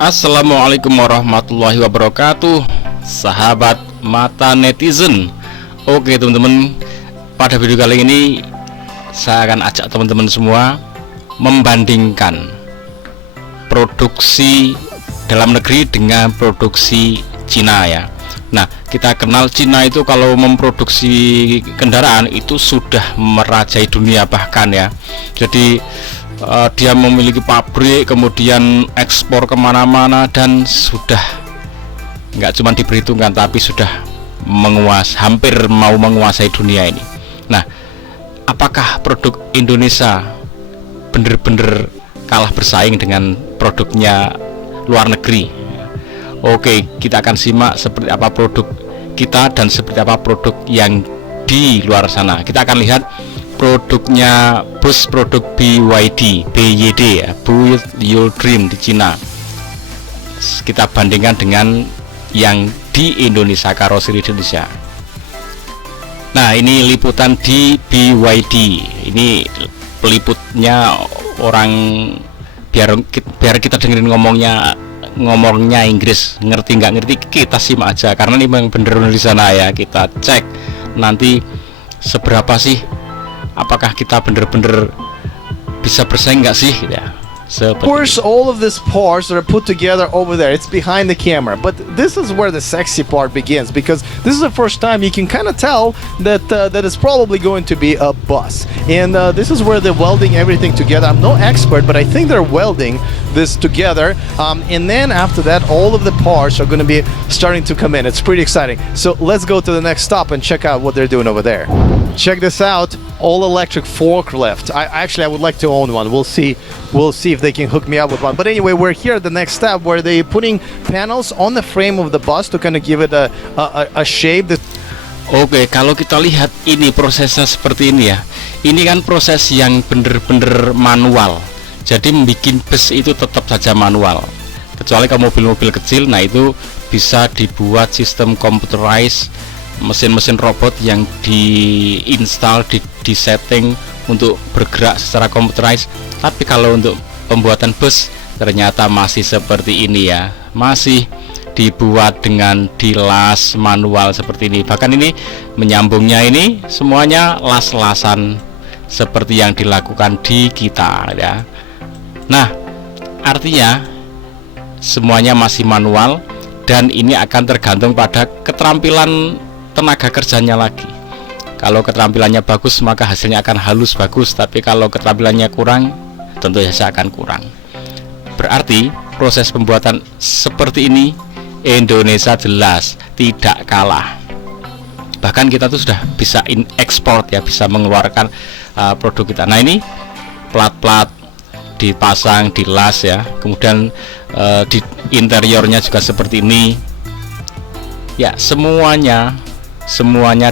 Assalamualaikum warahmatullahi wabarakatuh, sahabat mata netizen. Oke teman-teman, pada video kali ini saya akan ajak teman-teman semua membandingkan produksi dalam negeri dengan produksi Cina ya. Nah, kita kenal Cina itu kalau memproduksi kendaraan itu sudah merajai dunia bahkan ya. Jadi dia memiliki pabrik, kemudian ekspor kemana-mana, dan sudah nggak cuma diperhitungkan tapi sudah hampir mau menguasai dunia ini. Nah, apakah produk Indonesia bener-bener kalah bersaing dengan produknya luar negeri? Oke, kita akan simak seperti apa produk kita dan seperti apa produk yang di luar sana. Kita akan lihat produknya bus produk BYD ya, Build Your Dream di Cina. Kita bandingkan dengan yang di Indonesia, karoseri Indonesia. Nah, ini liputan di BYD. Ini peliputnya orang, biar kita dengerin ngomongnya Inggris, ngerti nggak ngerti kita simak aja, karena ini memang bener di sana ya. Kita cek nanti seberapa sih, apakah kita bener-bener bisa bersaing nggak sih ya. Of course, all of these parts are put together over there. It's behind the camera, but this is where the sexy part begins, because this is the first time you can kind of tell that that is probably going to be a bus. And this is where they're welding everything together. I'm no expert, but I think they're welding this together. And then after that, all of the parts are going to be starting to come in. It's pretty exciting. So let's go to the next stop and check out what they're doing over there. Check this out, all electric forklift. I would like to own one. We'll see if they can hook me up with one. But anyway, we're here at the next step where they're putting panels on the frame of the bus to kind of give it a shape. Oke, kalau kita lihat ini prosesnya seperti ini ya. Ini kan proses yang bener-bener manual. Jadi membuat bus itu tetap saja manual. Kecuali kalau mobil-mobil kecil, nah itu bisa dibuat sistem computerized, mesin-mesin robot yang diinstal, disetting untuk bergerak secara computerized. Tapi kalau untuk pembuatan bus ternyata masih seperti ini ya, masih dibuat dengan dilas manual seperti ini. Bahkan ini menyambungnya ini semuanya las-lasan seperti yang dilakukan di kita ya. Nah, artinya semuanya masih manual, dan ini akan tergantung pada keterampilan tenaga kerjanya lagi. Kalau keterampilannya bagus, maka hasilnya akan halus bagus, tapi kalau keterampilannya kurang, tentu saja akan kurang. Berarti proses pembuatan seperti ini Indonesia jelas tidak kalah. Bahkan kita tuh sudah bisa ekspor ya, bisa mengeluarkan produk kita. Nah, ini plat-plat dipasang, dilas ya, kemudian di interiornya juga seperti ini ya. Semuanya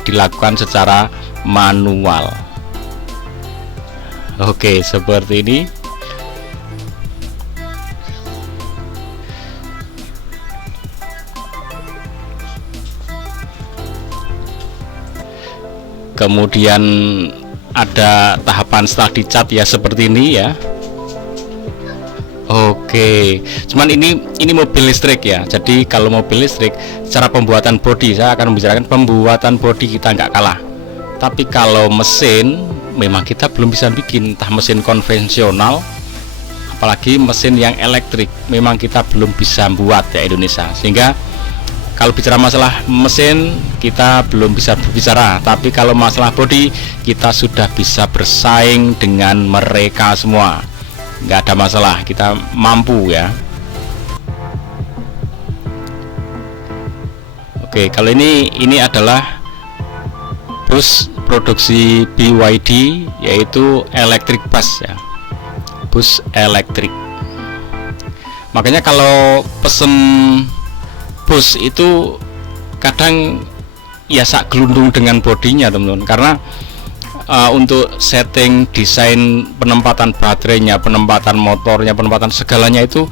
dilakukan secara manual. Oke, seperti ini. Kemudian ada tahapan setelah dicat ya, seperti ini ya. Oke, cuman ini mobil listrik ya. Jadi kalau mobil listrik, secara pembuatan bodi, saya akan membicarakan pembuatan bodi kita nggak kalah. Tapi kalau mesin, memang kita belum bisa bikin, entah mesin konvensional, apalagi mesin yang elektrik, memang kita belum bisa buat ya Indonesia. Sehingga kalau bicara masalah mesin, kita belum bisa berbicara. Tapi kalau masalah bodi, kita sudah bisa bersaing dengan mereka semua. Nggak ada masalah, kita mampu ya. Oke, kalau ini adalah bus produksi BYD, yaitu electric bus ya, bus elektrik. Makanya kalau pesen bus itu kadang ya sak gelundung dengan bodinya teman-teman, karena untuk setting, desain, penempatan baterainya, penempatan motornya, penempatan segalanya itu,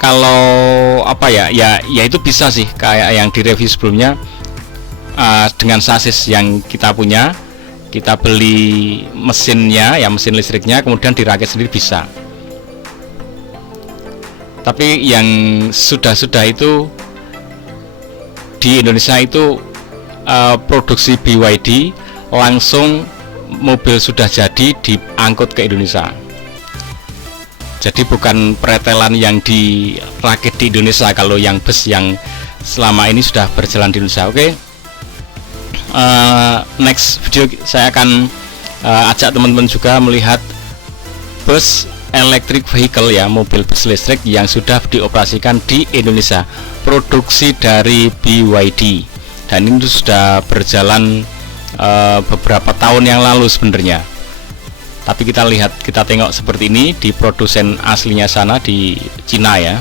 kalau apa ya itu bisa sih kayak yang direview sebelumnya, dengan sasis yang kita punya, kita beli mesinnya ya, mesin listriknya, kemudian dirakit sendiri bisa. Tapi yang sudah itu di Indonesia itu produksi BYD, langsung mobil sudah jadi diangkut ke Indonesia. Jadi bukan pretelan yang dirakit di Indonesia kalau yang bus yang selama ini sudah berjalan di Indonesia. Oke. Next video saya akan ajak teman-teman juga melihat bus electric vehicle ya, mobil bus listrik yang sudah dioperasikan di Indonesia, produksi dari BYD, dan ini sudah berjalan beberapa tahun yang lalu sebenarnya. Tapi kita tengok seperti ini di produsen aslinya sana di Cina ya.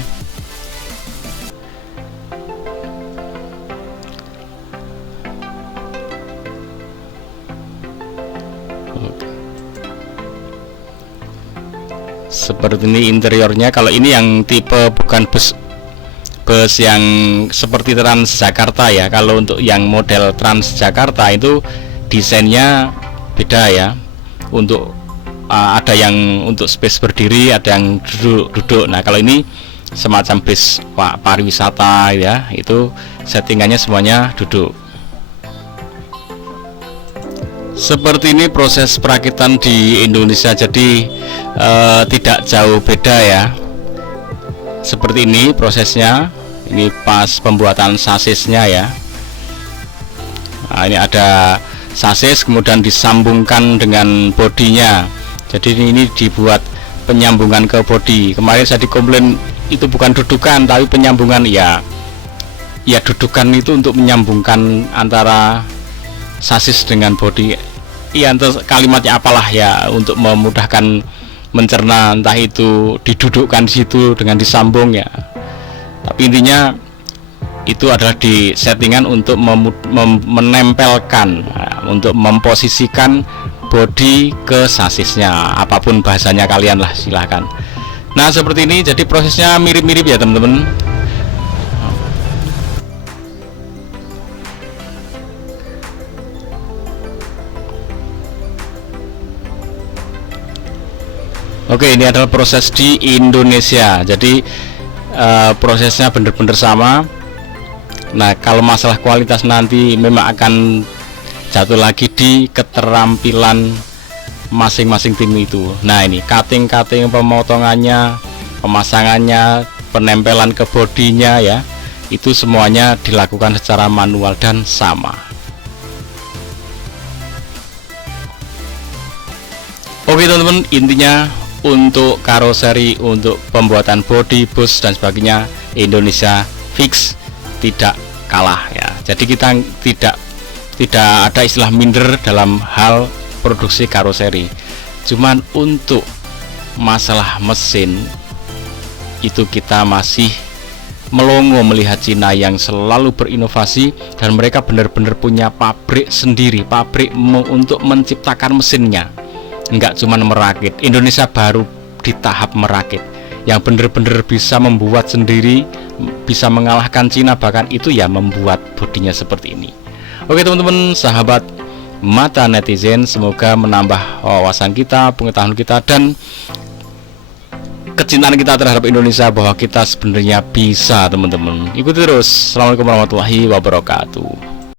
Seperti ini interiornya. Kalau ini yang tipe bukan bus yang seperti Transjakarta ya. Kalau untuk yang model Transjakarta itu desainnya beda ya. Untuk ada yang untuk space berdiri, ada yang duduk. Nah, kalau ini semacam bus pariwisata ya, itu settingannya semuanya duduk. Seperti ini proses perakitan di Indonesia, jadi tidak jauh beda ya. Seperti ini prosesnya. Ini pas pembuatan sasisnya ya. Nah, ini ada sasis, kemudian disambungkan dengan bodinya. Jadi ini dibuat penyambungan ke bodi. Kemarin saya dikomplain itu bukan dudukan tapi penyambungan ya. Ya dudukan itu untuk menyambungkan antara sasis dengan bodi. Iya, kalimatnya apalah ya, untuk memudahkan mencerna, entah itu didudukkan di situ dengan disambung ya. Tapi intinya itu adalah di settingan untuk menempelkan, untuk memposisikan bodi ke sasisnya, apapun bahasanya kalian lah, silahkan. Nah seperti ini, jadi prosesnya mirip-mirip ya teman-teman. Oke, ini adalah proses di Indonesia. Jadi prosesnya benar-benar sama. Nah, kalau masalah kualitas nanti memang akan jatuh lagi di keterampilan masing-masing tim itu. Nah, ini cutting pemotongannya, pemasangannya, penempelan ke bodinya ya. Itu semuanya dilakukan secara manual dan sama. Oke teman-teman, intinya untuk karoseri, untuk pembuatan bodi, bus dan sebagainya, Indonesia fix tidak kalah ya. Jadi kita tidak ada istilah minder dalam hal produksi karoseri. Cuman untuk masalah mesin itu kita masih melongo melihat Cina yang selalu berinovasi, dan mereka benar-benar punya pabrik sendiri, pabrik untuk menciptakan mesinnya. Enggak cuma merakit. Indonesia baru di tahap merakit, yang benar-benar bisa membuat sendiri, bisa mengalahkan Cina bahkan, itu ya membuat bodinya seperti ini. Oke teman-teman, sahabat mata netizen, semoga menambah wawasan kita, pengetahuan kita, dan kecintaan kita terhadap Indonesia, bahwa kita sebenarnya bisa teman-teman. Ikuti terus. Assalamualaikum warahmatullahi wabarakatuh.